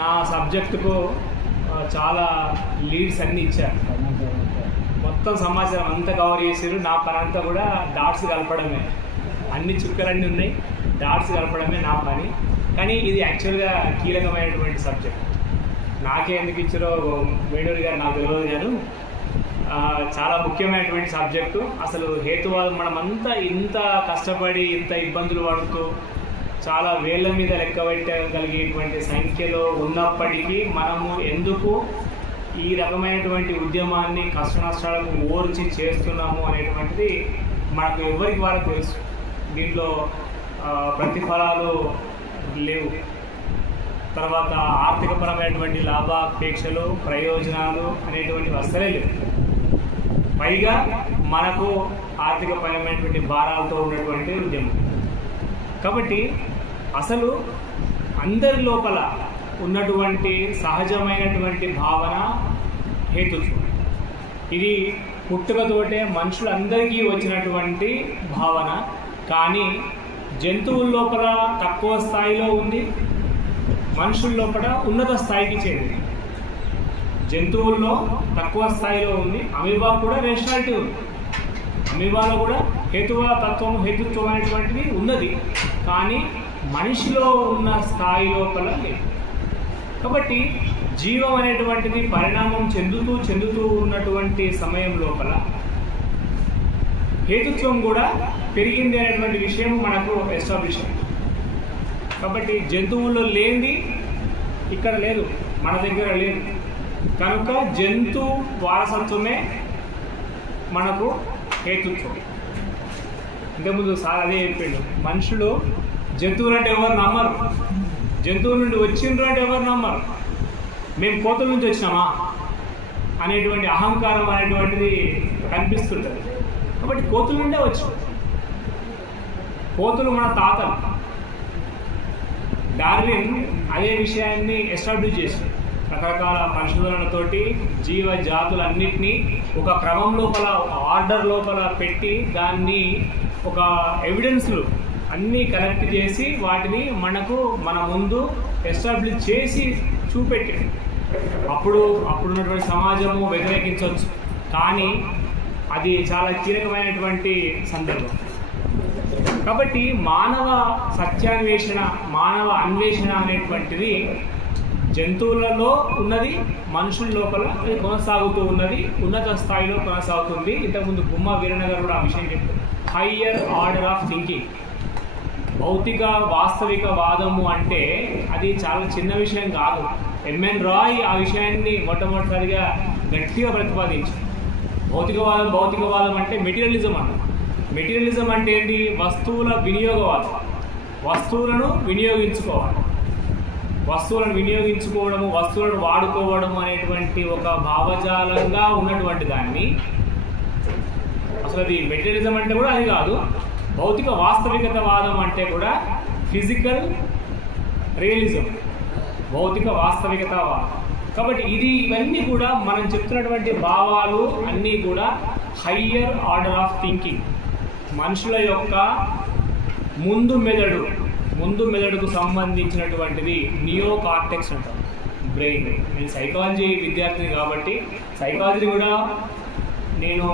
నా సబ్జెక్టుకు చాలా లీడ్స్ అన్నీ ఇచ్చారు. మొత్తం సమాచారం అంతా కవర్ చేసారు. నా పని అంతా కూడా డాట్స్ కలపడమే, అన్ని చుక్కలన్నీ ఉన్నాయి, డాట్స్ కలపడమే నా పని. కానీ ఇది యాక్చువల్గా కీలకమైనటువంటి సబ్జెక్ట్. నాకే ఎందుకు ఇచ్చారో వేణూరి గారు నాకు తెలియదు, కానీ చాలా ముఖ్యమైనటువంటి సబ్జెక్టు. అసలు హేతువాదం మనమంతా ఇంత కష్టపడి ఇంత ఇబ్బందులు పడుతూ చాలా వేళ్ళ మీద లెక్క పెట్టగలిగేటువంటి సంఖ్యలో ఉన్నప్పటికీ మనము ఎందుకు ఈ రకమైనటువంటి ఉద్యమాన్ని కష్ట నష్టాలకు ఓర్చి చేస్తున్నాము అనేటువంటిది మనకు ఎవరికి వారికి తెలుసు. దీంట్లో ప్రతిఫలాలు లేవు, తర్వాత ఆర్థికపరమైనటువంటి లాభాపేక్షలు ప్రయోజనాలు అనేటువంటివి అస్సలే లేవు. పైగా మనకు ఆర్థికపరమైనటువంటి భారాలతో ఉన్నటువంటి ఉద్యమం. కాబట్టి అసలు అందరి లోపల ఉన్నటువంటి సహజమైనటువంటి భావన హేతుత్వం. ఇది పుట్టుకతోటే మనుషులందరికీ వచ్చినటువంటి భావన. కానీ జంతువుల లోపల తక్కువ స్థాయిలో ఉంది, మనుషుల లోపల ఉన్నత స్థాయికి చేరింది. జంతువుల్లో తక్కువ స్థాయిలో ఉంది, అమీబా కూడా రేషనాలిటీ ఉంది. అమీబాలో కూడా హేతుత్వం అనేటువంటిది ఉన్నది, కానీ మనిషిలో ఉన్న స్థాయి లోపల లేదు. కాబట్టి జీవం అనేటువంటిది పరిణామం చెందుతూ ఉన్నటువంటి సమయం లోపల హేతుత్వం కూడా పెరిగింది అనేటువంటి విషయం మనకు ఎస్టాబ్లిష్ అయింది. కాబట్టి జంతువుల్లో లేనిది ఇక్కడ లేదు, మన దగ్గర లేదు. కనుక జంతు వారసత్వమే మనకు హేతుత్వం. ఇంతకుముందు సార్ అదే చెప్పిండు, మనుషులు జంతువులు అంటే ఎవరు నమ్మరు, జంతువుల నుండి వచ్చిండ్రు అంటే ఎవరు నమ్మరు, మేము కోతుల నుంచి వచ్చినామా అనేటువంటి అహంకారం అనేటువంటిది కనిపిస్తుంటుంది. కాబట్టి కోతుల నుండే వచ్చాం, కోతులు మన తాతలు. డార్విన్ అదే విషయాన్ని ఎస్టాబ్లిష్ చేశారు. రకరకాల పరిశోధనలతోటి జీవ జాతులన్నింటినీ ఒక క్రమం లోపల, ఒక ఆర్డర్ లోపల పెట్టి దాన్ని ఒక ఎవిడెన్స్లు అన్నీ కలెక్ట్ చేసి వాటిని మన ముందు ఎస్టాబ్లిష్ చేసి చూపెట్టాడు. అప్పుడున్నటువంటి సమాజము వ్యతిరేకించవచ్చు, కానీ అది చాలా కీలకమైనటువంటి సందర్భం. కాబట్టి మానవ సత్యాన్వేషణ, మానవ అన్వేషణ అనేటువంటిది జంతువులలో ఉన్నది, మనుషుల లోపల కొనసాగుతూ ఉన్నది, ఉన్నత స్థాయిలో కొనసాగుతుంది. ఇంతకుముందు గుమ్మ వీరన్న గారు కూడా ఆ విషయం చెప్పారు. Higher order of thinking. భౌతిక వాస్తవిక వాదము అంటే అది చాలా చిన్న విషయం కాదు. ఎంఎన్ రాయ్ ఆ విషయాన్ని మొట్టమొదటిసారిగా గట్టిగా ప్రతిపాదించారు. భౌతికవాదం అంటే మెటీరియలిజం అన్న. మెటీరియలిజం అంటే ఏంటి? వస్తువుల వినియోగవాదం. వస్తువులను వినియోగించుకోవాలి, వస్తువులను వినియోగించుకోవడము, వస్తువులను వాడుకోవడము అనేటువంటి ఒక భావజాలంగా ఉన్నటువంటి దాన్ని, అసలు అది మెటీరియలిజం అంటే కూడా అది కాదు. భౌతిక వాస్తవికతవాదం అంటే కూడా ఫిజికల్ రియలిజం, భౌతిక వాస్తవికతవాదం. కాబట్టి ఇవన్నీ కూడా మనం చెప్తున్నటువంటి భావాలు అన్నీ కూడా హయ్యర్ ఆర్డర్ ఆఫ్ థింకింగ్. మనుషుల యొక్క ముందు మెదడుకు సంబంధించినటువంటిది నియో కార్టెక్స్ అంటాం, బ్రెయిన్. నేను సైకాలజీ విద్యార్థిని కాబట్టి సైకాలజీ కూడా నేను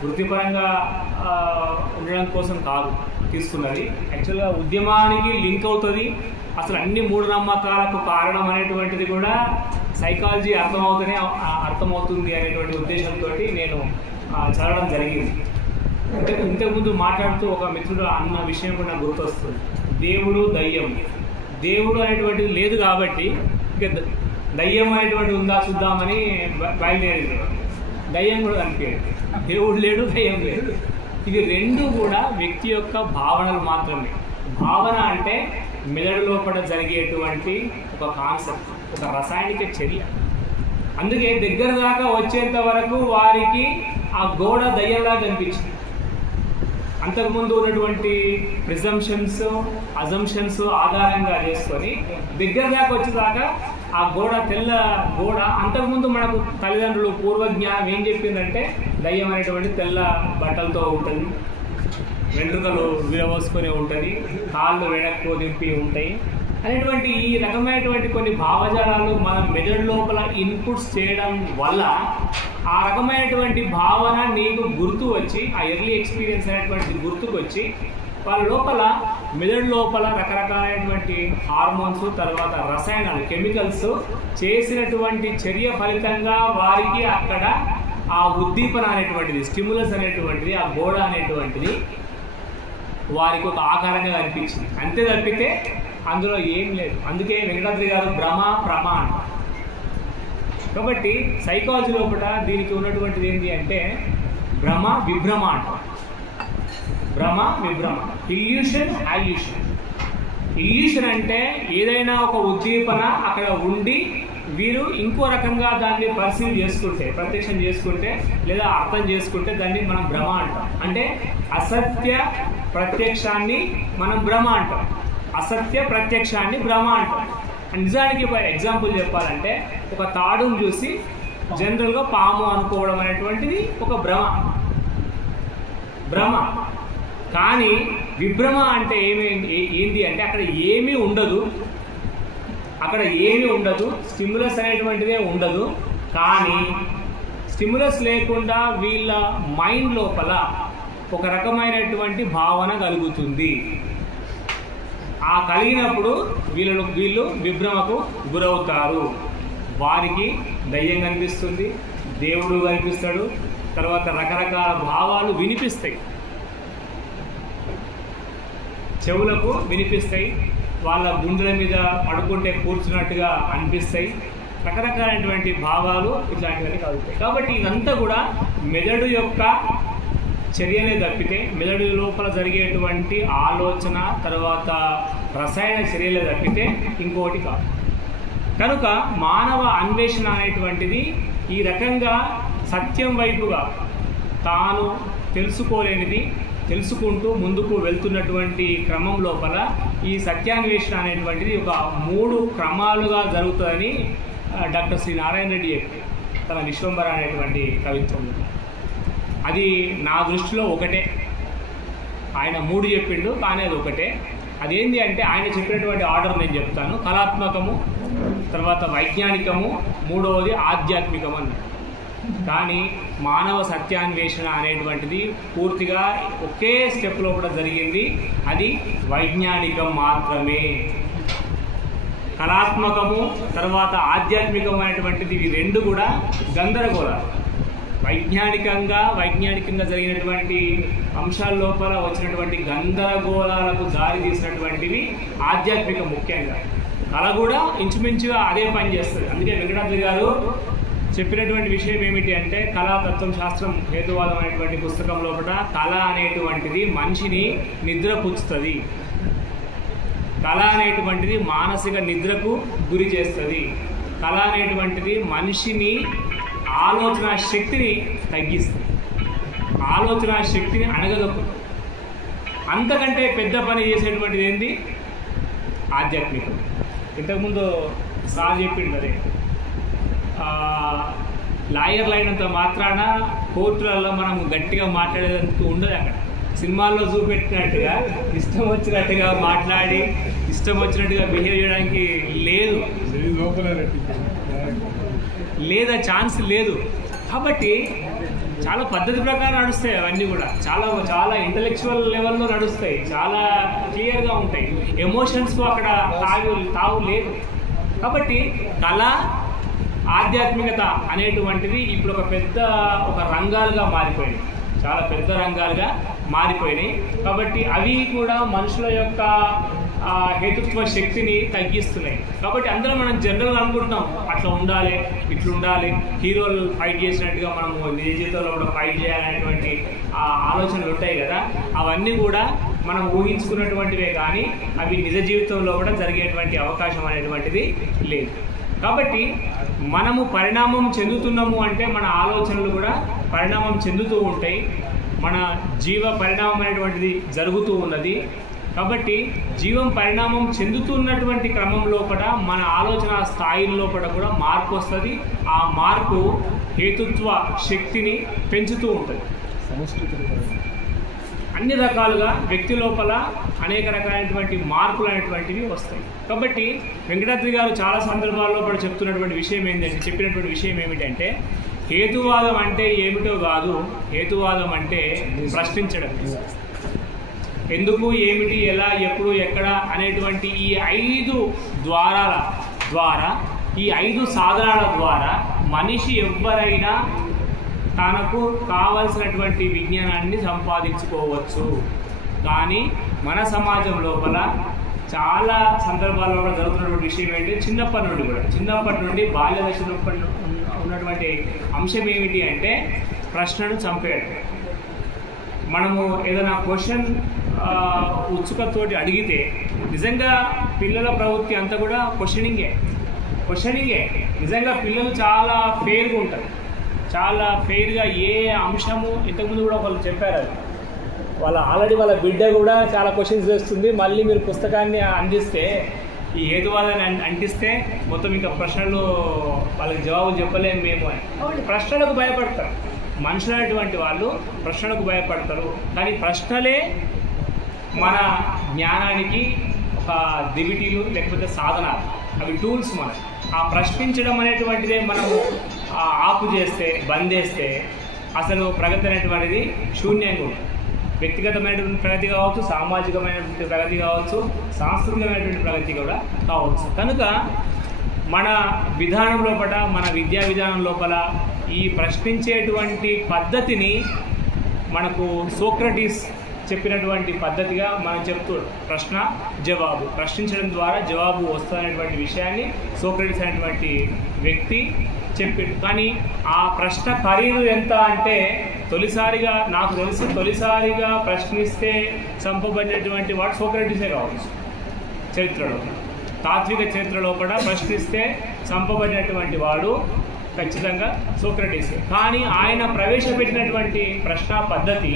వృత్తిపరంగా ఉండడం కోసం కాదు తీసుకున్నది. యాక్చువల్గా ఉద్యమానికి లింక్ అవుతుంది. అసలు అన్ని మూఢనమ్మకాలకు కారణం అనేటువంటిది కూడా సైకాలజీ అర్థమవుతుంది అనేటువంటి ఉద్దేశంతో నేను చదవడం జరిగింది. ఇంతకుముందు మాట్లాడుతూ ఒక మిత్రుడు అన్న విషయం కూడా నాకు గుర్తొస్తుంది. దేవుడు అనేటువంటిది లేదు కాబట్టి ఇక దయ్యం అనేటువంటిది ఉందా చూద్దామని బయలుదేరింది. దయ్యం కూడా కనిపించదు, దేవుడు లేడు, దయ్యం లేదు. ఇది రెండు కూడా వ్యక్తి యొక్క భావనలు మాత్రమే. భావన అంటే మెదడు లోపల జరిగేటువంటి ఒక కాన్సెప్ట్, ఒక రసాయనిక చర్య. అందుకే దగ్గర దాకా వచ్చేంత వరకు వారికి ఆ గోడ దయ్యంలా కనిపించింది. అంతకుముందు ఉన్నటువంటి అజంప్షన్స్ ఆధారంగా చేసుకొని దగ్గర దాకా వచ్చేదాకా ఆ తెల్ల గోడ, అంతకుముందు మనకు తల్లిదండ్రులు పూర్వజ్ఞానం ఏం చెప్పిందంటే దయ్యం అనేటువంటి తెల్ల బట్టలతో ఉంటుంది, వెంట్రుకలు విరవోసుకొని ఉంటుంది, కాళ్ళు వెనక్కు దింపి ఉంటాయి అనేటువంటి ఈ రకమైనటువంటి కొన్ని భావజాలాలు మన మెదడు లోపల ఇన్పుట్స్ చేయడం వల్ల ఆ రకమైనటువంటి భావన నీకు గుర్తు వచ్చి, ఆ ఎర్లీ ఎక్స్పీరియన్స్ అనేటువంటి గుర్తుకు వచ్చి వాళ్ళ లోపల మెదడు లోపల రకరకాలైనటువంటి హార్మోన్స్, తర్వాత రసాయనాలు, కెమికల్స్ చేసినటువంటి చర్య ఫలితంగా వారికి అక్కడ ఆ ఉద్దీపన అనేటువంటిది, స్టిమ్యులస్ అనేటువంటిది, ఆ గోడ అనేటువంటిది వారికి ఒక ఆకారంగా అనిపించింది. అంతే తప్పితే అందులో ఏం లేదు. అందుకే వెంకటాద్రి గారు భ్రమ ప్రమ అంటారు. కాబట్టి సైకాలజీ లోపల దీనికి ఉన్నటువంటిది ఏంటి అంటే భ్రమ విభ్రమ అంటారు. భ్రమ విభ్రమ, ఇల్యూషన్ అల్యూషన్. ఇల్యూషన్ అంటే ఏదైనా ఒక ఉద్దీపన అక్కడ ఉండి వీరు ఇంకో రకంగా దాన్ని పర్సీవ్ చేసుకుంటే, ప్రత్యక్షం చేసుకుంటే లేదా అర్థం చేసుకుంటే దాన్ని మనం భ్రమ అంటాం. అంటే అసత్య ప్రత్యక్షాన్ని మనం భ్రమ అంటాం, అసత్య ప్రత్యక్షాన్ని భ్రమ అంటాం. నిజానికి ఎగ్జాంపుల్ చెప్పాలంటే ఒక తాడును చూసి జనరల్గా పాము అనుకోవడం అనేటువంటిది ఒక భ్రమ. కానీ విభ్రమ అంటే ఏంటి అంటే అక్కడ ఏమీ ఉండదు, స్టిమ్యులస్ అనేటువంటిదే ఉండదు. కానీ స్టిమ్యులస్ లేకుండా వీళ్ళ మైండ్ లోపల ఒక రకమైనటువంటి భావన కలుగుతుంది. ఆ కలిగినప్పుడు వీళ్ళు విభ్రమకు గురవుతారు. వారికి దయ్యం కనిపిస్తుంది, దేవుడు కనిపిస్తాడు, తర్వాత రకరకాల భావాలు వినిపిస్తాయి, చెవులకు వినిపిస్తాయి, వాళ్ళ గుండెల మీద పడుకుంటే కూర్చున్నట్టుగా అనిపిస్తాయి, రకరకాలైనటువంటి భావాలు ఇట్లాంటివన్నీ కలుగుతాయి. కాబట్టి ఇదంతా కూడా మెదడు యొక్క చర్యలే తప్పితే, మెదడు లోపల జరిగేటువంటి ఆలోచన తర్వాత రసాయన చర్యలే తప్పితే ఇంకోటి కాదు. కనుక మానవ అన్వేషణ అనేటువంటిది ఈ రకంగా సత్యం వైపుగా తాను తెలుసుకోలేనిది తెలుసుకుంటూ ముందుకు వెళ్తున్నటువంటి క్రమం లోపల ఈ సత్యాన్వేషణ అనేటువంటిది ఒక 3 క్రమాలుగా జరుగుతుందని డాక్టర్ శ్రీ నారాయణ రెడ్డి చెప్పి తన విశ్వంబర అనేటువంటి కవిత్వం. అది నా దృష్టిలో ఒకటే. ఆయన 3 చెప్పిండు, కానీ అది ఒకటే. అదేంటి అంటే ఆయన చెప్పినటువంటి ఆర్డర్ నేను చెప్తాను. కళాత్మకము, తర్వాత వైజ్ఞానికము, 3వది ఆధ్యాత్మికము అన్నాడు. కానీ మానవ సత్యాన్వేషణ అనేటువంటిది పూర్తిగా ఒకే స్టెప్లో కూడా జరిగింది. అది వైజ్ఞానికం మాత్రమే. కళాత్మకము తర్వాత ఆధ్యాత్మికమైనటువంటిది ఇవి 2 కూడా గందరగోళాలు. వైజ్ఞానికంగా జరిగినటువంటి అంశాల లోపల వచ్చినటువంటి గందరగోళాలకు దారి తీసినటువంటివి ఆధ్యాత్మికం. ముఖ్యంగా కళ కూడా ఇంచుమించుగా అదే పని చేస్తుంది. అందుకే వెంకటాద్రి గారు చెప్పినటువంటి విషయం ఏమిటి అంటే కళాతత్వం శాస్త్రం హేతువాదం అనేటువంటి పుస్తకం లోపల కళ అనేటువంటిది మనిషిని నిద్రపుచ్చుతుంది, కళ అనేటువంటిది మానసిక నిద్రకు గురి చేస్తుంది, కళ అనేటువంటిది మనిషిని ఆలోచన శక్తిని తగ్గిస్తుంది, ఆలోచన శక్తిని అణగదొక్కుతుంది. అంతకంటే పెద్ద పని చేసేటువంటిది ఏంటి? ఆధ్యాత్మికం. ఇంతకుముందు సార్ చెప్పిండు అదే, లాయర్లు అయినంత మాత్రాన కోర్టులలో మనం గట్టిగా మాట్లాడేందుకు ఉండదు. అక్కడ సినిమాల్లో చూపెట్టినట్టుగా ఇష్టం వచ్చినట్టుగా మాట్లాడి ఇష్టం వచ్చినట్టుగా బిహేవ్ చేయడానికి లేదు, లేదా ఛాన్స్ లేదు. కాబట్టి చాలా పద్ధతి ప్రకారం నడుస్తాయి అవన్నీ కూడా, చాలా ఇంటలెక్చువల్ లెవెల్లో నడుస్తాయి, చాలా క్లియర్గా ఉంటాయి. ఎమోషన్స్కు అక్కడ తావు లేదు. కాబట్టి కళ ఆధ్యాత్మికత అనేటువంటిది ఇప్పుడు ఒక రంగాలుగా మారిపోయినాయి, చాలా పెద్ద రంగాలుగా మారిపోయినాయి. కాబట్టి అవి కూడా మనుషుల యొక్క హేతుత్వ శక్తిని తగ్గిస్తున్నాయి. కాబట్టి అందరూ మనం జనరల్గా అనుకుంటున్నాం అట్లా ఉండాలి, ఇట్లా ఉండాలి, హీరోలు ఫైట్ చేసినట్టుగా మనము నిజ జీవితంలో కూడా ఫైట్ చేయాలనేటువంటి ఆలోచనలు ఉంటాయి కదా, అవన్నీ కూడా మనం ఊహించుకున్నటువంటివే. కానీ అవి నిజ జీవితంలో కూడా జరిగేటువంటి అవకాశం అనేటువంటిది లేదు. కాబట్టి మనము పరిణామం చెందుతున్నాము అంటే మన ఆలోచనలు కూడా పరిణామం చెందుతూ ఉంటాయి, మన జీవ పరిణామం అనేటువంటిది జరుగుతూ ఉన్నది. కాబట్టి జీవం పరిణామం చెందుతున్నటువంటి క్రమం లోపల మన ఆలోచన స్థాయిల లోపల కూడా మార్పు వస్తుంది. ఆ మార్పు హేతుత్వ శక్తిని పెంచుతూ ఉంటుంది. అన్ని రకాలుగా వ్యక్తి లోపల అనేక రకాలైనటువంటి మార్పులు అనేటువంటివి వస్తాయి. కాబట్టి వెంకటాద్రి గారు చాలా సందర్భాల్లో కూడా చెప్పినటువంటి విషయం ఏమిటంటే హేతువాదం అంటే ఏమిటో కాదు, హేతువాదం అంటే ప్రశ్నించడం. ఎందుకు, ఏమిటి, ఎలా, ఎప్పుడు, ఎక్కడ అనేటువంటి ఈ 5 ద్వారాల ద్వారా, ఈ 5 సాధనాల ద్వారా మనిషి ఎవరైనా తనకు కావలసినటువంటి విజ్ఞానాన్ని సంపాదించుకోవచ్చు. కానీ మన సమాజం లోపల చాలా సందర్భాల్లో కూడా జరుగుతున్నటువంటి విషయం ఏంటి, చిన్నప్పటి నుండి బాల్య దశలో ఉన్నటువంటి అంశం ఏమిటి అంటే ప్రశ్నను చంపేయడం. మనము ఏదైనా క్వశ్చన్ ఉత్సుకతోటి అడిగితే నిజంగా పిల్లల ప్రవృత్తి అంతా కూడా క్వశ్చనింగే. నిజంగా పిల్లలు చాలా ఫెయిర్గా ఉంటారు, చాలా ఫెయిర్గా ఏ అంశము. ఇంతకుముందు కూడా వాళ్ళు చెప్పారు, ఆల్రెడీ వాళ్ళ బిడ్డ కూడా చాలా క్వశ్చన్స్ వేస్తుంది. మళ్ళీ మీరు పుస్తకాన్ని అందిస్తే, ఈ హేతువాదాన్ని అంటిస్తే మొత్తం ఇంకా ప్రశ్నలు వాళ్ళకి జవాబులు చెప్పలేము మేము అని. కాబట్టి ప్రశ్నలకు భయపడతారు మనుషులు అనేటువంటి వాళ్ళు, ప్రశ్నలకు భయపడతారు. కానీ ప్రశ్నలే మన జ్ఞానానికి ఒక దివిటీలు లేకపోతే సాధనాలు, అవి టూల్స్. మనం ఆ ప్రశ్నించడం అనేటువంటిదే మనము ఆపు చేస్తే, బందేస్తే అసలు ప్రగతి అనేటువంటిది శూన్యంగా ఉంటుంది. వ్యక్తిగతమైనటువంటి ప్రగతి కావచ్చు, సామాజికమైనటువంటి ప్రగతి కావచ్చు, సాంస్కృతికమైనటువంటి ప్రగతి కూడా కావచ్చు. కనుక మన విధానం లోపల, మన విద్యా విధానం లోపల ఈ ప్రశ్నించేటువంటి పద్ధతిని మనకు సోక్రటీస్ చెప్పినటువంటి పద్ధతిగా మనం చెప్తూ ప్రశ్న జవాబు, ప్రశ్నించడం ద్వారా జవాబు వస్తున్నటువంటి విషయాన్ని సోక్రటీస్ అనేటువంటి వ్యక్తి చెప్పిండు. కానీ ఆ ప్రశ్న ఖరీదు ఎంత అంటే నాకు తెలిసి తొలిసారిగా ప్రశ్నిస్తే చంపబడినటువంటి వాడు సోక్రటీసే కావచ్చు. చరిత్రలో, తాత్విక చరిత్రలో కూడా ప్రశ్నిస్తే చంపబడినటువంటి వాడు ఖచ్చితంగా సోక్రటీసే. కానీ ఆయన ప్రవేశపెట్టినటువంటి ప్రశ్న పద్ధతి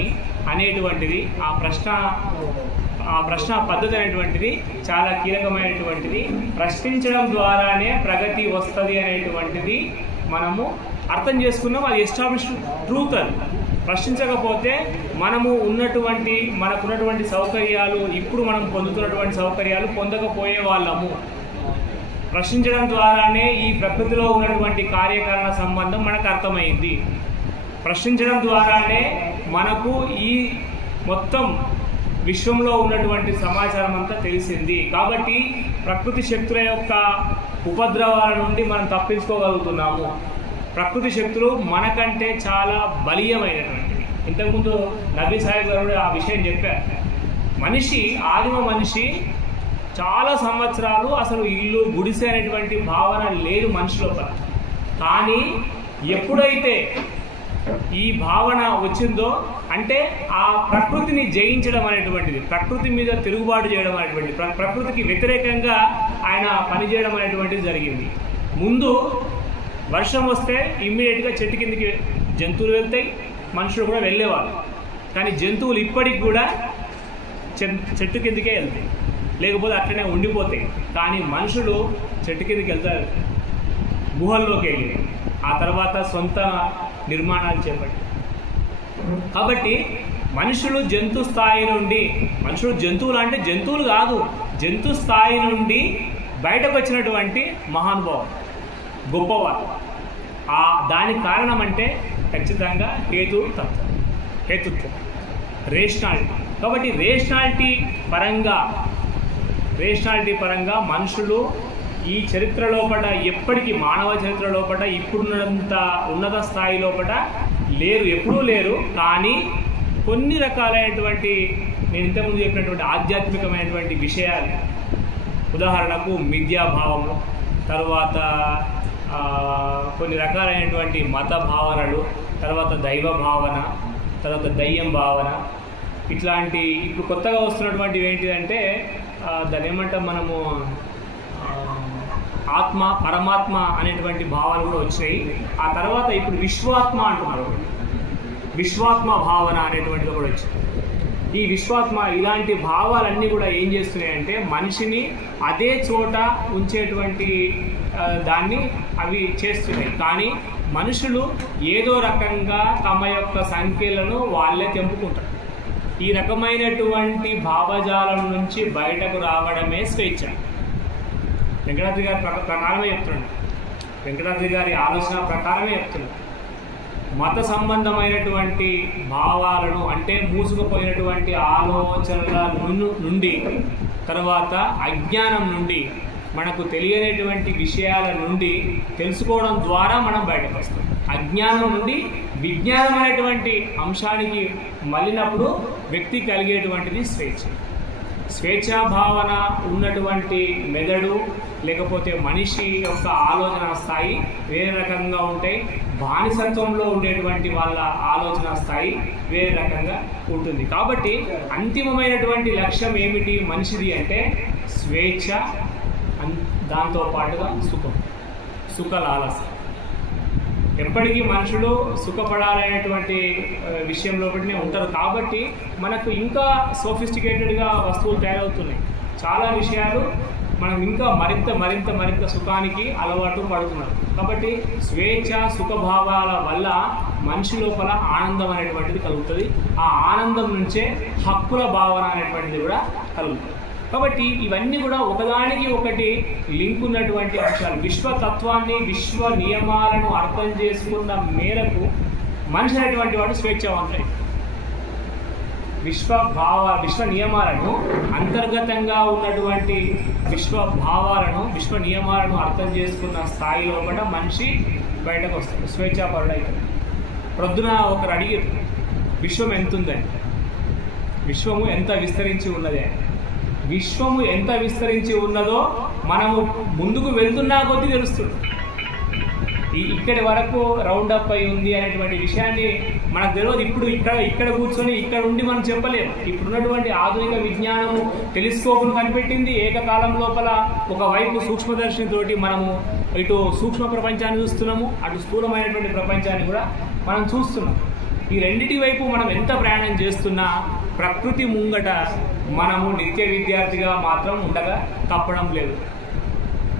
అనేటువంటిది, ఆ ప్రశ్న పద్ధతి అనేటువంటిది చాలా కీలకమైనటువంటిది. ప్రశ్నించడం ద్వారానే ప్రగతి వస్తుంది అనేటువంటిది మనము అర్థం చేసుకున్నాం. అది ఎస్టాబ్లిష్డ్ ట్రూత్. అది ప్రశ్నించకపోతే మనకున్నటువంటి సౌకర్యాలు, ఇప్పుడు మనం పొందుతున్నటువంటి సౌకర్యాలు పొందకపోయే వాళ్ళము. ప్రశ్నించడం ద్వారానే ఈ ప్రకృతిలో ఉన్నటువంటి కార్యకారణ సంబంధం మనకు అర్థమైంది. ప్రశ్నించడం ద్వారానే మనకు ఈ మొత్తం విశ్వంలో ఉన్నటువంటి సమాచారం అంతా తెలిసింది. కాబట్టి ప్రకృతి శక్తుల యొక్క ఉపద్రవాల నుండి మనం తప్పించుకోగలుగుతున్నాము. ప్రకృతి శక్తులు మనకంటే చాలా బలీయమైనటువంటివి. ఇంతకుముందు నబీ సాహెబ్ గారు ఆ విషయం చెప్పారు. ఆదిమ మనిషి చాలా సంవత్సరాలు అసలు ఇల్లు, గుడిసె అనేటువంటి భావన లేదు మనిషి లోపల. కానీ ఎప్పుడైతే ఈ భావన వచ్చిందో, అంటే ఆ ప్రకృతిని జయించడం అనేటువంటిది, ప్రకృతి మీద తిరుగుబాటు చేయడం అనేటువంటిది, ప్రకృతికి వ్యతిరేకంగా ఆయన పనిచేయడం అనేటువంటిది జరిగింది. ముందు వర్షం వస్తే ఇమ్మీడియట్గా చెట్టు కిందికి జంతువులు వెళ్తాయి, మనుషులు కూడా వెళ్ళేవాళ్ళు. కానీ జంతువులు ఇప్పటికి కూడా చెట్టు కిందికే వెళ్తాయి, లేకపోతే అట్లనే ఉండిపోతాయి. కానీ మనుషులు చెట్టు కిందికి వెళ్తారు, గుహల్లోకి వెళ్ళి ఆ తర్వాత సొంత నిర్మాణాలు చేపట్టి. కాబట్టి మనుషులు జంతు స్థాయి నుండి, జంతువులు అంటే జంతువులు కాదు, జంతు స్థాయి నుండి బయటకు వచ్చినటువంటి మహానుభావం, గొప్పవారు. దానికి కారణం అంటే ఖచ్చితంగా హేతుత్వం, రేషనాలిటీ. కాబట్టి రేషనాలిటీ పరంగా మనుషులు ఈ చరిత్ర లోపల ఎప్పటికీ, మానవ చరిత్ర లోపల ఇప్పుడున్నంత ఉన్నత స్థాయి లోపల లేరు, ఎప్పుడూ లేరు. కానీ కొన్ని రకాలైనటువంటి, నేను ఇంతకుముందు చెప్పినటువంటి ఆధ్యాత్మికమైనటువంటి విషయాలు, ఉదాహరణకు మిథ్యాభావము, తర్వాత కొన్ని రకాలైనటువంటి మత భావనలు, తర్వాత దైవ భావన, తర్వాత దయ్యం భావన, ఇట్లాంటి ఇప్పుడు కొత్తగా వస్తున్నటువంటివి ఏంటిదంటే దాన్ని ఏమంటాం మనము, ఆత్మ, పరమాత్మ అనేటువంటి భావాలు కూడా వచ్చినాయి. ఆ తర్వాత ఇప్పుడు విశ్వాత్మ అంటున్నారు, విశ్వాత్మ భావన అనేటువంటిది కూడా వచ్చింది. ఈ విశ్వాత్మ, ఇలాంటి భావాలన్నీ కూడా ఏం చేస్తున్నాయంటే మనిషిని అదే చోట ఉంచేటువంటి దాన్ని అవి చేస్తున్నాయి. కానీ మనుషులు ఏదో రకంగా తమ యొక్క సంఖ్యలను వాళ్ళే తెంపుకుంటారు. ఈ రకమైనటువంటి భావజాలం నుంచి బయటకు రావడమే స్వేచ్ఛ. వెంకటాద్రి గారి ప్రకారమే చెప్తున్నాడు, వెంకటాద్రి గారి ఆలోచన ప్రకారమే చెప్తున్నాడు. మత సంబంధమైనటువంటి భావాలను అంటే మూసుకుపోయినటువంటి ఆలోచనల నుండి, తర్వాత అజ్ఞానం నుండి, మనకు తెలియనటువంటి విషయాల నుండి తెలుసుకోవడం ద్వారా మనం బయటకు వస్తాం. అజ్ఞానం నుండి విజ్ఞానం అనేటువంటి అంశానికి మళ్ళినప్పుడు వ్యక్తి కలిగేటువంటిది స్వేచ్ఛ. స్వేచ్ఛా భావన ఉన్నటువంటి మెదడు లేకపోతే మనిషి యొక్క ఆలోచన స్థాయి వేరే రకంగా ఉంటాయి. బానిసత్వంలో ఉండేటువంటి వాళ్ళ ఆలోచన స్థాయి వేరే రకంగా ఉంటుంది. కాబట్టి అంతిమమైనటువంటి లక్ష్యం ఏమిటి మనిషిది అంటే స్వేచ్ఛ, దాంతో పాటుగా సుఖం, సుఖలాలస. ఎప్పటికీ మనుషులు సుఖపడాలనేటువంటి విషయంలోనే ఉంటారు. కాబట్టి మనకు ఇంకా సోఫిస్టికేటెడ్గా వస్తువులు తయారవుతున్నాయి. చాలా విషయాలు మనం ఇంకా మరింత సుఖానికి అలవాటు పడుతున్నారు. కాబట్టి స్వేచ్ఛ సుఖభావాల వల్ల మనిషి లోపల ఆనందం అనేటువంటిది కలుగుతుంది. ఆ ఆనందం నుంచే హక్కుల భావన అనేటువంటిది కూడా కలుగుతుంది. కాబట్టి ఇవన్నీ కూడా ఒకదానికి ఒకటి లింక్ ఉన్నటువంటి అంశాలు. విశ్వతత్వాన్ని, విశ్వ నియమాలను అర్థం చేసుకున్న మేరకు మనిషి అనేటువంటి వాడు స్వేచ్ఛావంతుడై విశ్వ నియమాలను, అంతర్గతంగా ఉన్నటువంటి విశ్వ నియమాలను అర్థం చేసుకున్న స్థాయిలో కూడా మనిషి బయటకు వస్తాడు, స్వేచ్ఛాపరుడు అవుతాడు. ప్రొద్దున ఒకరు అడిగారు విశ్వం ఎంత ఉందని, విశ్వము ఎంత విస్తరించి ఉన్నదే. విశ్వము ఎంత విస్తరించి ఉన్నదో మనము ముందుకు వెళ్తున్నా కొద్దీ తెలుస్తుంది. ఇక్కడి వరకు రౌండ్ అప్ అయి ఉంది అనేటువంటి విషయాన్ని మనకు తెలియదు. ఇప్పుడు ఇక్కడ కూర్చొని ఇక్కడ ఉండి మనం చెప్పలేము. ఇప్పుడున్నటువంటి ఆధునిక విజ్ఞానము టెలిస్కోప్ను కనిపెట్టింది. ఏకకాలం లోపల ఒకవైపు సూక్ష్మదర్శినితోటి మనము ఇటు సూక్ష్మ ప్రపంచాన్ని చూస్తున్నాము, అటు స్థూలమైనటువంటి ప్రపంచాన్ని కూడా మనం చూస్తున్నాం. ఈ రెండిటి వైపు మనం ఎంత ప్రయాణం చేస్తున్నా ప్రకృతి ముంగట మనము నిత్య విద్యార్థిగా మాత్రం ఉండగా తప్పడం లేదు.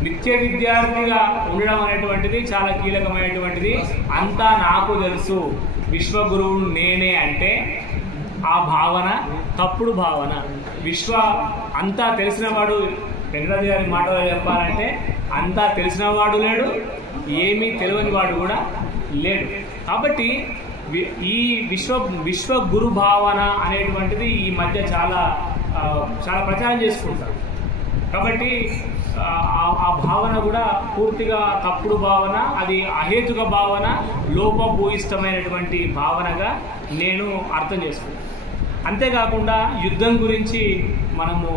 నిత్య విద్యార్థిగా ఉండడం అనేటువంటిది చాలా కీలకమైనటువంటిది. అంతా నాకు తెలుసు, విశ్వగురువు నేనే అంటే ఆ భావన తప్పుడు భావన. అంతా తెలిసినవాడు, వెంకటాద్రి గారి మాటలో చెప్పాలంటే అంతా తెలిసినవాడు లేడు, ఏమీ తెలియని వాడు కూడా లేడు. కాబట్టి ఈ విశ్వ గురు భావన అనేటువంటిది ఈ మధ్య చాలా ప్రచారం చేసుకుంటారు. కాబట్టి ఆ భావన కూడా పూర్తిగా తప్పుడు భావన, అది అహేతుక భావన, లోపభూయిష్టమైనటువంటి భావనగా నేను అర్థం చేసుకుంటాను. అంతేకాకుండా యుద్ధం గురించి మనము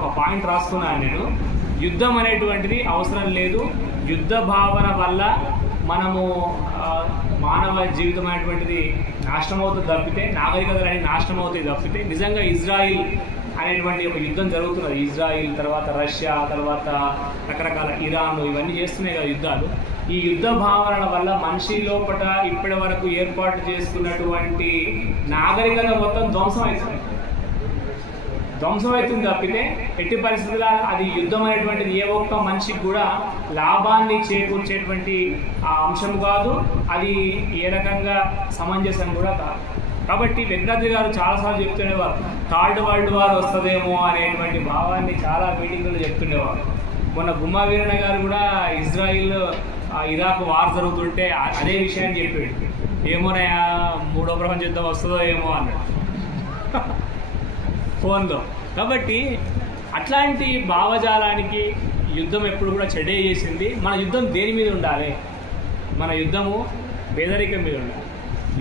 ఒక పాయింట్ రాసుకున్నాను నేను. యుద్ధం అనేటువంటిది అవసరం లేదు. యుద్ధ భావన వల్ల మనము మానవ జీవితం అనేటువంటిది నాశనం అవుతుంది తప్పితే, నాగరికతలు నాశనం అవుతాయి తప్పితే, నిజంగా ఇజ్రాయిల్ అనేటువంటి ఒక యుద్ధం జరుగుతున్నది. ఇజ్రాయిల్ తర్వాత రష్యా, తర్వాత రకరకాల ఇరాన్, ఇవన్నీ చేస్తున్నాయి కదా యుద్ధాలు. ఈ యుద్ధ భావనల వల్ల మనిషి లోపల ఇప్పటి వరకు ఏర్పాటు చేసుకున్నటువంటి నాగరికత మొత్తం ధ్వంసం అవుతుంది తప్పితే ఎట్టి పరిస్థితుల్లో అది యుద్ధం అనేటువంటిది ఏ ఒక్క మనిషికి కూడా లాభాన్ని చేకూర్చేటువంటి ఆ అంశం కాదు. అది ఏ రకంగా సమంజసం కూడా కాదు. కాబట్టి వెంకటాద్రి గారు చాలాసార్లు చెప్తుండేవారు, థర్డ్ వరల్డ్ వార్ వస్తుందేమో అనేటువంటి భావాన్ని చాలా మీటింగ్లో చెప్తుండేవారు. మొన్న గుమ్మా వీరన్న గారు కూడా ఇజ్రాయిల్ ఇరాక్ వార్ జరుగుతుంటే అదే విషయాన్ని చెప్పాడు. ఏమోనయా మూడో ప్రపంచ యుద్ధం వస్తుందో ఏమో అన్నాడు ఫోన్లో. కాబట్టి అట్లాంటి భావజాలానికి యుద్ధం ఎప్పుడు కూడా చెడే చేసింది. మన యుద్ధం దేని మీద ఉండాలి? మన యుద్ధము పేదరికం మీద ఉండాలి,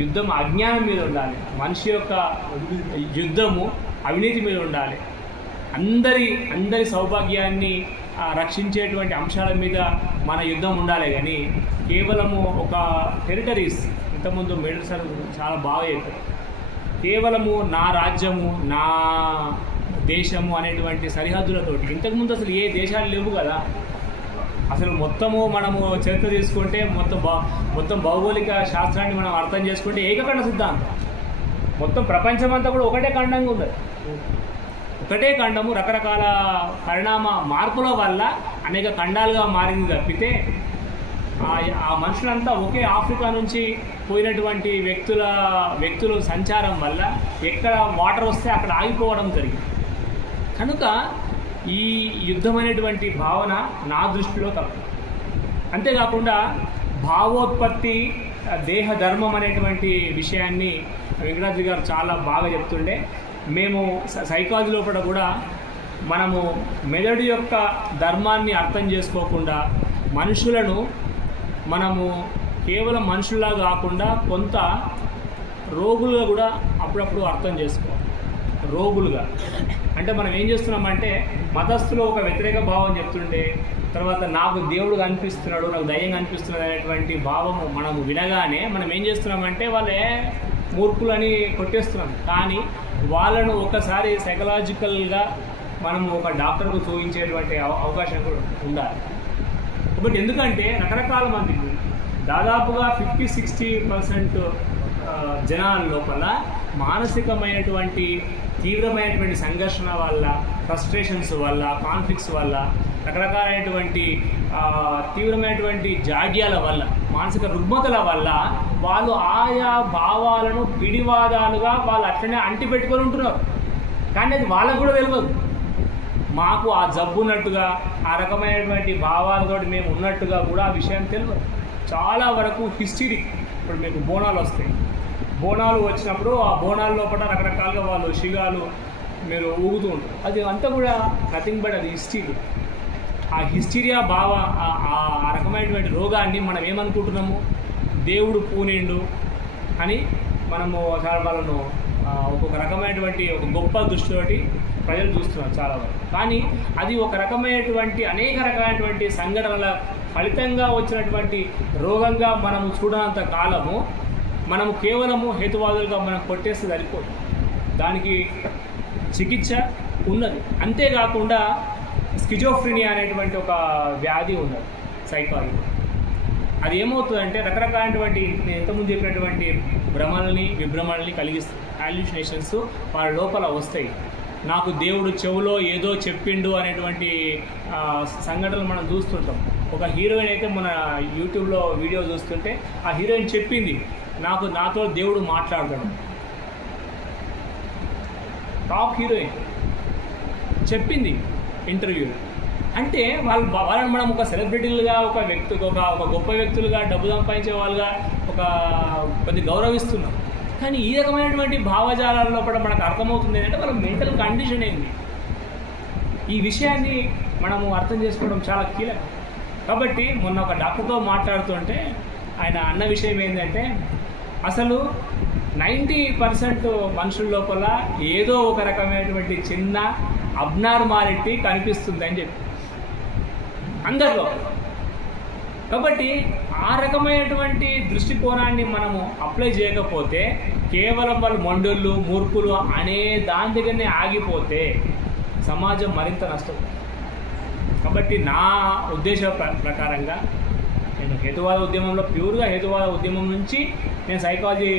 యుద్ధం అజ్ఞానం మీద ఉండాలి, మనిషి యొక్క యుద్ధము అవినీతి మీద ఉండాలి. అందరి సౌభాగ్యాన్ని రక్షించేటువంటి అంశాల మీద మన యుద్ధం ఉండాలి. కానీ కేవలము ఒక టెరిటరీస్, ఇంతకుముందు మేడల్ సార్ చాలా బాగా చెప్పారు, కేవలము నా రాజ్యము, నా దేశము అనేటువంటి సరిహద్దులతోటి. ఇంతకుముందు అసలు ఏ దేశాలు లేవు కదా. అసలు మొత్తము మనము చరిత్ర తీసుకుంటే మొత్తం భౌగోళిక శాస్త్రాన్ని మనం అర్థం చేసుకుంటే ఏకఖండ సిద్ధాంతం, మొత్తం ప్రపంచమంతా కూడా ఒకటే ఖండంగా ఉంది. ఒకటే ఖండము రకరకాల పరిణామ మార్పుల వల్ల అనేక ఖండాలుగా మారింది తప్పితే ఆ మనుషులంతా ఒకే ఆఫ్రికా నుంచి పోయినటువంటి వ్యక్తుల సంచారం వల్ల ఎక్కడ వాటర్ వస్తే అక్కడ ఆగిపోవడం జరిగింది. కనుక ఈ యుద్ధం అనేటువంటి భావన నా దృష్టిలో తప్పు. అంతేకాకుండా భావోత్పత్తి దేహ ధర్మం అనేటువంటి విషయాన్ని వెంకటాద్రి గారు చాలా బాగా చెప్తుండే. మేము సైకాలజీ లోపల కూడా మనము మెదడు యొక్క ధర్మాన్ని అర్థం చేసుకోకుండా మనుషులను మనము కేవలం మనుషుల్లా కాకుండా కొంత రోగులుగా కూడా అప్పుడప్పుడు అర్థం చేసుకోవాలి. రోగులుగా అంటే మనం ఏం చేస్తున్నామంటే మతస్థులో ఒక వ్యతిరేక భావం చెప్తుండే, తర్వాత నాకు దేవుడు కనిపిస్తున్నాడు, నాకు దయ్యం కనిపిస్తున్నాడు అనేటువంటి భావము మనము వినగానే మనం ఏం చేస్తున్నామంటే వాళ్ళే మూర్ఖులని కొట్టేస్తున్నాం. కానీ వాళ్ళను ఒకసారి సైకలాజికల్గా మనము ఒక డాక్టర్కు చూపించేటువంటి అవకాశం కూడా ఉండాలి. బట్ ఎందుకంటే రకరకాల మందికి దాదాపుగా 50-60% జనాల లోపల మానసికమైనటువంటి తీవ్రమైనటువంటి సంఘర్షణ వల్ల, ఫ్రస్ట్రేషన్స్ వల్ల, కాన్ఫ్లిక్ట్స్ వల్ల, రకరకాలైనటువంటి తీవ్రమైనటువంటి జాడ్యాల వల్ల, మానసిక రుగ్మతల వల్ల వాళ్ళు ఆయా భావాలను పిడివాదాలుగా వాళ్ళు అట్లనే అంటిపెట్టుకొని ఉంటున్నారు. కానీ అది వాళ్ళకు కూడా తెలియదు. మాకు ఆ జబ్బు ఉన్నట్టుగా, ఆ రకమైనటువంటి భావాలతో మేము ఉన్నట్టుగా కూడా ఆ విషయం తెలియదు. చాలా వరకు హిస్టరీ. ఇప్పుడు మీకు బోనాలు వస్తాయి, బోనాలు వచ్చినప్పుడు ఆ బోనాల లోపల రకరకాలుగా వాళ్ళు శిగాలు మీరు ఊగుతూ ఉంటారు. అది అంతా కూడా నథింగ్ బట్ అది హిస్టరీ. ఆ హిస్టీరియా భావ ఆ రకమైనటువంటి రోగాన్ని మనం ఏమనుకుంటున్నాము, దేవుడు పూనిండు అని మనము వాళ్ళను ఒక్కొక్క రకమైనటువంటి ఒక గొప్ప దృష్టితోటి ప్రజలు చూస్తున్నారు చాలా వరకు. కానీ అది ఒక రకమైనటువంటి అనేక రకమైనటువంటి సంఘటనల ఫలితంగా వచ్చినటువంటి రోగంగా మనము చూడనంత కాలము మనము కేవలము హేతువాదులుగా మనం కొట్టేస్తే సరిపోదు. దానికి చికిత్స ఉన్నది. అంతేకాకుండా స్కిజోఫ్రినియా అనేటువంటి ఒక వ్యాధి ఉన్నది సైకాలజీ. అది ఏమవుతుందంటే రకరకాలైనటువంటి నేను ఇంతకుముందు చెప్పినటువంటి భ్రమల్ని విభ్రమల్ని కలిగిస్తుంది. హాల్యూసినేషన్స్ వాళ్ళ లోపల వస్తాయి. నాకు దేవుడు చెవులో ఏదో చెప్పిండు అనేటువంటి సంఘటనలు మనం చూస్తుంటాం. ఒక హీరోయిన్ అయితే మన యూట్యూబ్లో వీడియో చూస్తుంటే ఆ హీరోయిన్ చెప్పింది, నాతో దేవుడు మాట్లాడతాడు. టాప్ హీరోయిన్ చెప్పింది ఇంటర్వ్యూలో. అంటే వాళ్ళని మనం ఒక సెలబ్రిటీలుగా, ఒక గొప్ప వ్యక్తులుగా, డబ్బు సంపాదించే వాళ్ళుగా కొద్ది గౌరవిస్తున్నాం. కానీ ఈ రకమైనటువంటి భావజాలాల్లో కూడా మనకు అర్థమవుతుంది ఏంటంటే వాళ్ళ మెంటల్ కండిషన్ ఏంది. ఈ విషయాన్ని మనము అర్థం చేసుకోవడం చాలా కీలకం. కాబట్టి మొన్న ఒక డాక్టర్తో మాట్లాడుతుంటే ఆయన అన్న విషయం ఏంటంటే అసలు 90% మనుషుల లోపల ఏదో ఒక రకమైనటువంటి చిన్న అబ్నార్మాలిటీ కనిపిస్తుంది అని చెప్పి అందరిలో. కాబట్టి ఆ రకమైనటువంటి దృష్టికోణాన్ని మనము అప్లై చేయకపోతే కేవలం వాళ్ళు మొండోళ్ళు, మూర్ఖులు అనే దాని దగ్గరనే ఆగిపోతే సమాజం మరింత నష్టం. కాబట్టి నా ఉద్దేశ ప్రకారంగా నేను హేతువాద ఉద్యమంలో ప్యూర్గా హేతువాద ఉద్యమం నుంచి నేను సైకాలజీ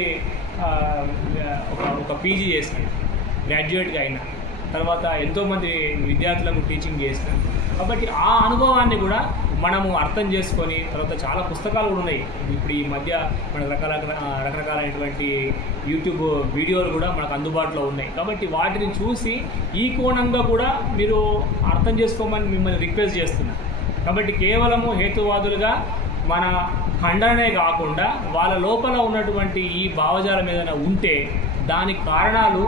ఒక పీజీ చేసినాను, గ్రాడ్యుయేట్గా అయినా, తర్వాత ఎంతోమంది విద్యార్థులకు టీచింగ్ చేసినాను. కాబట్టి ఆ అనుభవాన్ని కూడా మనము అర్థం చేసుకొని తర్వాత చాలా పుస్తకాలు కూడా ఉన్నాయి. ఇప్పుడు ఈ మధ్య మన రకరకాలైనటువంటి యూట్యూబ్ వీడియోలు కూడా మనకు అందుబాటులో ఉన్నాయి. కాబట్టి వాటిని చూసి ఈ కోణంగా కూడా మీరు అర్థం చేసుకోమని మిమ్మల్ని రిక్వెస్ట్ చేస్తున్నాను. కాబట్టి కేవలము హేతువాదులుగా మన ఖండనే కాకుండా వాళ్ళ లోపల ఉన్నటువంటి ఈ భావజాలం ఏదైనా ఉంటే దానికి కారణాలు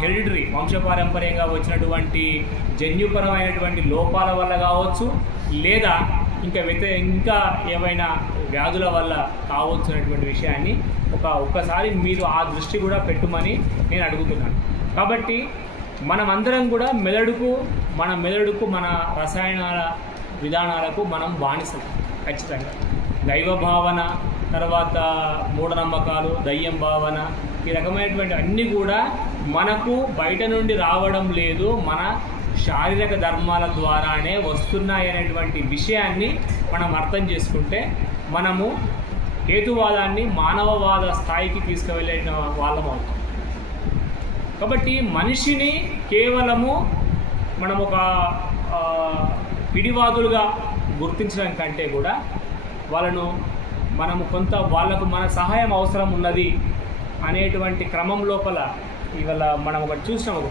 హెరిడిటరీ వంశపారంపర్యంగా వచ్చినటువంటి జన్యుపరమైనటువంటి లోపాల వల్ల కావచ్చు, లేదా ఇంకా ఏమైనా వ్యాధుల వల్ల కావచ్చు అనేటువంటి విషయాన్ని ఒక్కసారి మీరు ఆ దృష్టి కూడా పెట్టుమని నేను అడుగుతున్నాను. కాబట్టి మనమందరం కూడా మెదడుకు మన రసాయనాల విధానాలకు మనం బానిసలు. ఖచ్చితంగా దైవ భావన, తర్వాత మూఢనమ్మకాలు, దయ్యం భావన, ఈ రకమైనటువంటి అన్నీ కూడా మనకు బయట నుండి రావడం లేదు, మన శారీరక ధర్మాల ద్వారానే వస్తున్నాయనేటువంటి విషయాన్ని మనం అర్థం చేసుకుంటే మనము హేతువాదాన్ని మానవవాద స్థాయికి తీసుకువెళ్ళే వాళ్ళం అవుతాం. కాబట్టి మనిషిని కేవలము మనం ఒక పిడివాదులుగా గుర్తించడం కంటే కూడా వాళ్ళను మనము కొంత వాళ్ళకు మన సహాయం అవసరం ఉన్నది అనేటువంటి క్రమం లోపల ఇవాళ మనం ఒకటి చూసినాం, ఒక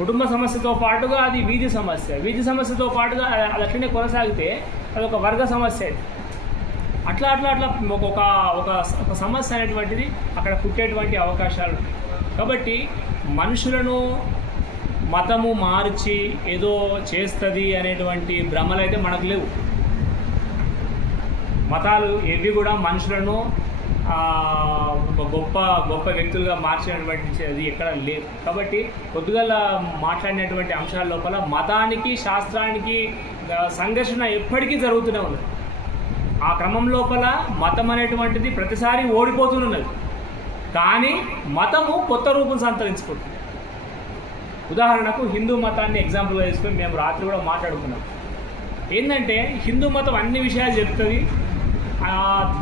కుటుంబ సమస్యతో పాటుగా అది వీధి సమస్యతో పాటుగా అది అట్లనే కొనసాగితే అది ఒక వర్గ సమస్య. అట్లా ఒక సమస్య అనేటువంటిది అక్కడ పుట్టేటువంటి అవకాశాలు. కాబట్టి మనుషులను మతము మార్చి ఏదో చేస్తుంది అనేటువంటి భ్రమలు అయితే మనకు లేవు. మతాలు ఏవి కూడా మనుషులను గొప్ప వ్యక్తులుగా మార్చినటువంటి అది ఎక్కడ లేదు. కాబట్టి కొద్దిగా మాట్లాడినటువంటి అంశాల లోపల మతానికి శాస్త్రానికి సంఘర్షణ ఎప్పటికీ జరుగుతూనే ఉన్నది. ఆ క్రమం లోపల మతం అనేటువంటిది ప్రతిసారి ఓడిపోతున్నది, కానీ మతము కొత్త రూపం సంతరించుకుంటుంది. ఉదాహరణకు హిందూ మతాన్ని ఎగ్జాంపుల్గా తీసుకొని మేము రాత్రి కూడా మాట్లాడుకున్నాం. ఏంటంటే హిందూ మతం అన్ని విషయాలు చెప్తుంది,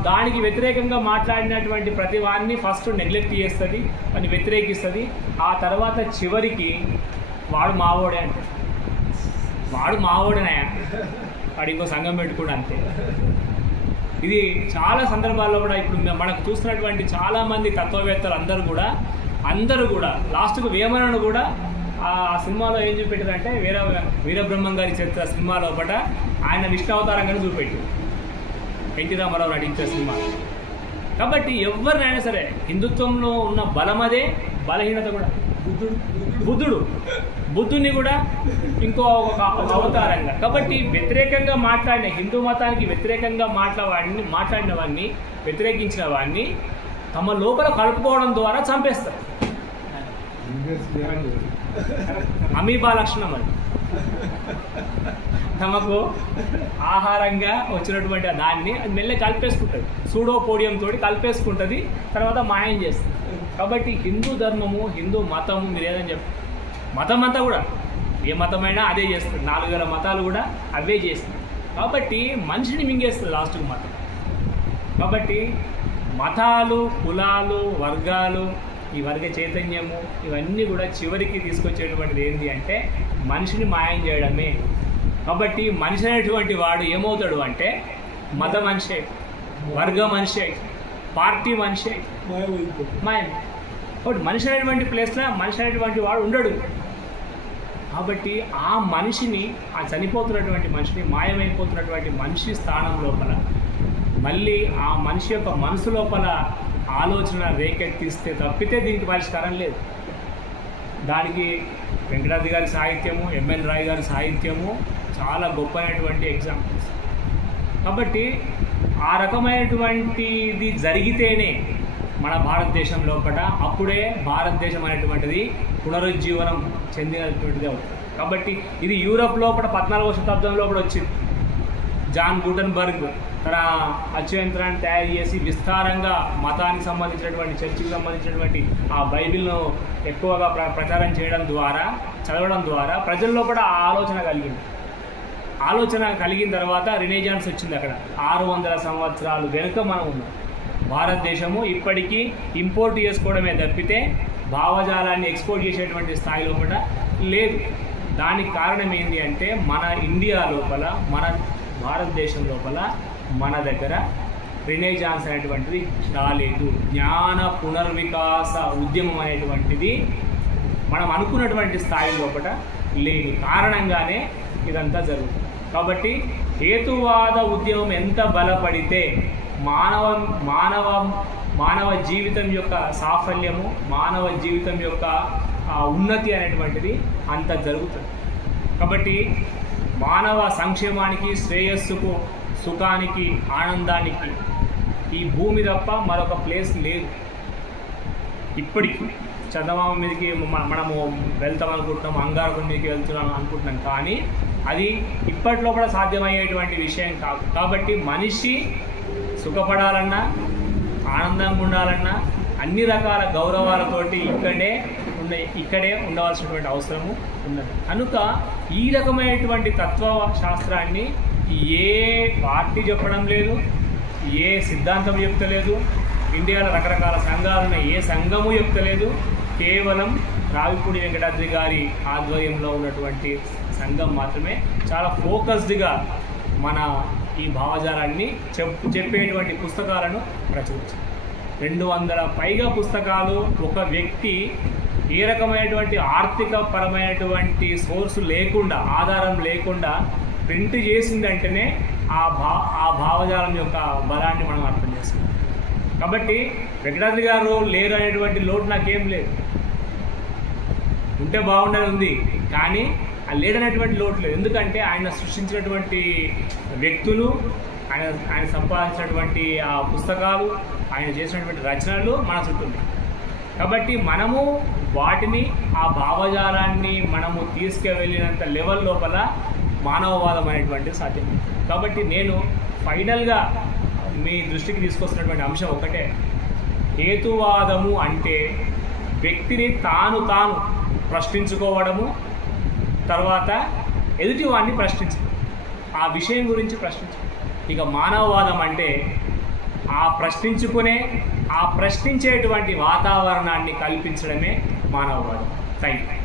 దానికి వ్యతిరేకంగా మాట్లాడినటువంటి ప్రతి వారిని ఫస్ట్ నెగ్లెక్ట్ చేస్తుంది, అని వ్యతిరేకిస్తుంది. ఆ తర్వాత చివరికి వాడు మావోడే అంటే వాడు మావోడేనాయా, వాడు ఇంకో సంఘం పెట్టుకోవడం అంతే. ఇది చాలా సందర్భాల్లో కూడా ఇప్పుడు మనకు చూస్తున్నటువంటి చాలామంది తత్వవేత్తలు అందరూ కూడా లాస్ట్కు వేమనను కూడా ఆ సినిమాలో ఏం చూపెట్టారంటే వీరబ్రహ్మం గారి చరిత్ర సినిమా లోపల ఆయన విష్ణు అవతారంగానే చూపెట్టారు, ఎన్టీ రామారావు నటించే సినిమా. కాబట్టి ఎవరినైనా సరే హిందుత్వంలో ఉన్న బలం అదే, బలహీనత కూడా. బుద్ధుని కూడా ఇంకో ఒక అవతారంగా. కాబట్టి వ్యతిరేకంగా మాట్లాడిన హిందూ మతానికి వ్యతిరేకంగా మాట్లాడిన వాడిని వ్యతిరేకించిన వాడిని తమ లోపల కలుపుకోవడం ద్వారా చంపేస్తారు. అమీబా లక్షణం అది. తమకు ఆహారంగా వచ్చినటువంటి దాన్ని అది మెల్లె కలిపేసుకుంటుంది, సూడోపోడియం తోటి కలిపేసుకుంటుంది, తర్వాత మాయం చేస్తుంది. కాబట్టి హిందూ ధర్మము, హిందూ మతము, మీరు ఏదని చెప్పి మతం అంతా కూడా ఏ మతమైనా అదే చేస్తుంది, 4000 మతాలు కూడా అవే చేస్తుంది. కాబట్టి మనిషిని మింగేస్తుంది లాస్ట్కి మతం. కాబట్టి మతాలు, కులాలు, వర్గాలు, ఈ వర్గ చైతన్యము ఇవన్నీ కూడా చివరికి తీసుకొచ్చేటువంటిది ఏంటి అంటే మనిషిని మాయం చేయడమే. కాబట్టి మనిషి అనేటువంటి వాడు ఏమవుతాడు అంటే మత మనిషి, వర్గ మనిషి, పార్టీ మనిషి, మాయం. కాబట్టి మనిషి అనేటువంటి ప్లేస్లో మనిషి అనేటువంటి వాడు ఉండడు. కాబట్టి ఆ మనిషిని, ఆ చనిపోతున్నటువంటి మనిషిని, మాయమైపోతున్నటువంటి మనిషి స్థానం లోపల మళ్ళీ ఆ మనిషి యొక్క మనసు లోపల ఆలోచన రేకెత్తిస్తే తప్పితే దీనికి పరిష్కారం లేదు. దానికి వెంకటాద్రి గారి సాహిత్యము, ఎంఎన్ రాయ్ గారి సాహిత్యము చాలా గొప్పైనటువంటి ఎగ్జాంపుల్స్. కాబట్టి ఆ రకమైనటువంటిది జరిగితేనే మన భారతదేశం లోపల అప్పుడే భారతదేశం అనేటువంటిది పునరుజ్జీవనం చెందినటువంటిది అవుతుంది. కాబట్టి ఇది యూరప్ లోపల 14వ శతాబ్దంలో కూడా వచ్చింది. జాన్ గుటెన్బర్గ్ తన అచ్చుయంత్రాన్ని తయారు చేసి విస్తారంగా మతానికి సంబంధించినటువంటి, చర్చికి సంబంధించినటువంటి ఆ బైబిల్ను ఎక్కువగా ప్రచారం చేయడం ద్వారా, చదవడం ద్వారా ప్రజల్లో కూడా ఆ ఆలోచన కలిగిన తర్వాత రినేజాన్స్ వచ్చింది. అక్కడ 600 సంవత్సరాలు వెనుక మనం ఉన్నాం. భారతదేశము ఇప్పటికీ ఇంపోర్ట్ చేసుకోవడమే తప్పితే భావజాలాన్ని ఎక్స్పోర్ట్ చేసేటువంటి స్థాయిలో కూడా లేదు. దానికి కారణం ఏంటి అంటే మన ఇండియా లోపల, మన భారతదేశం లోపల మన దగ్గర రినేజాన్స్ అనేటువంటిది రాలేదు. జ్ఞాన పునర్వికాస ఉద్యమం అనేటువంటిది మనం అనుకున్నటువంటి స్థాయి లోపల లేదు. కారణంగానే ఇదంతా జరుగుతుంది. కాబట్టి హేతువాద ఉద్యమం ఎంత బలపడితే మానవ జీవితం యొక్క సాఫల్యము, మానవ జీవితం యొక్క ఉన్నతి అనేటువంటిది అంత జరుగుతుంది. కాబట్టి మానవ సంక్షేమానికి, శ్రేయస్సుకు, సుఖానికి, ఆనందానికి ఈ భూమి తప్ప మరొక ప్లేస్ లేదు. ఇప్పటికీ చందమామ మీదకి మనము వెళ్తాం అనుకుంటున్నాం, అంగారకం మీదకి వెళ్తున్నాం అనుకుంటున్నాం, కానీ అది ఇప్పట్లో కూడా సాధ్యమయ్యేటువంటి విషయం కాదు. కాబట్టి మనిషి సుఖపడాలన్నా, ఆనందంగా ఉండాలన్నా అన్ని రకాల గౌరవాలతోటి ఇక్కడే ఉండవలసినటువంటి అవసరము ఉన్నది. కనుక ఈ రకమైనటువంటి తత్వశాస్త్రాన్ని ఏ పార్టీ చెప్పడం లేదు, ఏ సిద్ధాంతం చెప్తలేదు, ఇండియాలో రకరకాల సంఘాలను ఏ సంఘము చెప్తలేదు. కేవలం రావిపూడి వెంకటాద్రి గారి ఆధ్వర్యంలో ఉన్నటువంటి సంఘం మాత్రమే చాలా ఫోకస్డ్గా మన ఈ భావజాలాన్ని చెప్పేటువంటి పుస్తకాలను ప్రచురించారు. 200 పైగా పుస్తకాలు. ఒక వ్యక్తి ఏ రకమైనటువంటి ఆర్థిక పరమైనటువంటి సోర్సు లేకుండా, ఆధారం లేకుండా ప్రింట్ చేసిందంటేనే ఆ భావజాలం యొక్క బలాన్ని మనం అర్థం చేస్తాం. కాబట్టి వెంకటాద్రి గారు లేరు అనేటువంటి లోటు నాకేం లేదు. ఉంటే బాగుండని ఉంది, కానీ ఆ లేడనేటువంటి లోటు లేదు. ఎందుకంటే ఆయన సృష్టించినటువంటి వ్యక్తులు, ఆయన సంపాదించినటువంటి ఆ పుస్తకాలు, ఆయన చేసినటువంటి రచనలు మన చుట్టూ ఉన్నాయి. కాబట్టి మనము వాటిని, ఆ భావజాలాన్ని మనము తీసుకువెళ్ళినంత లెవెల్ లోపల మానవవాదం అనేటువంటిది సాధ్యం. కాబట్టి నేను ఫైనల్గా మీ దృష్టికి తీసుకొస్తున్నటువంటి అంశం ఒకటే, హేతువాదము అంటే వ్యక్తిని తాను ప్రశ్నించుకోవడము, తర్వాత ఎదుటివాడిని ప్రశ్నించడం, ఆ విషయం గురించి ప్రశ్నించడం. ఇక మానవవాదం అంటే ఆ ప్రశ్నించేటువంటి వాతావరణాన్ని కల్పించడమే మానవవాదం. Thank you.